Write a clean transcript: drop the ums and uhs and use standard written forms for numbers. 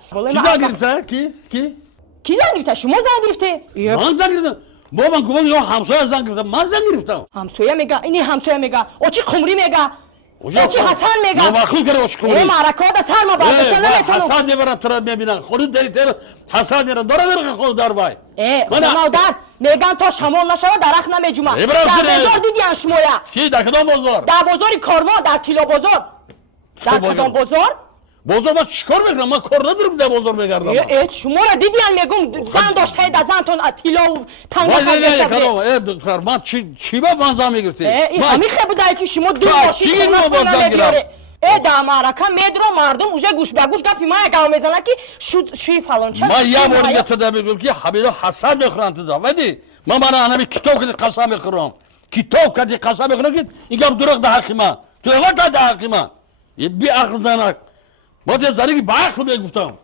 کی زن گرفته؟ کی زن گرفته؟ شما زن گرفته؟ من زن گرفتم. بابا من گفتم یا همسایه زن گرفتم. من زن گرفتم. همسایه میگه، اینی همسایه میگه. او چی خمری میگه؟ او چی حسن میگه؟ نماخوز کرده اوش خمری. ای معرکات سر ما بعد سر نمیتونم. حسن میبرن تراب میبینن. خودت داری تر حسن میرن. داره میره خود دار بای. مادر میگن تا شمال نشود درخت نمیجومه. در بازار دیدین شمایا؟ کی در کدام بازار؟ در بازاری کاروان، در تیلا بازار. در کدام بازار؟ بازار من چیکار میکنم؟ من کار ندارم در بازار میگردم. شما را دیدین میگم زن داشته در زنتون تیلا و تنگا نه دکتر من چی با من زن میگرفتی؟ همین خبودایی که شما دو باشید خونه نمیاره. در معرکه میدرو مردم اوجه گوش به گوش گفت ما گاو میزنه که شوی فلان چه من یه بار گفته میگم که حبیب حسن بخورن تو ودی من انا کتاب کدی قسم میخورم کتاب کدی قسم میخورم که این گپ دروغ ده حق من تو اول ده حق من بی عقل زنک با زنی که با عقل میگفتم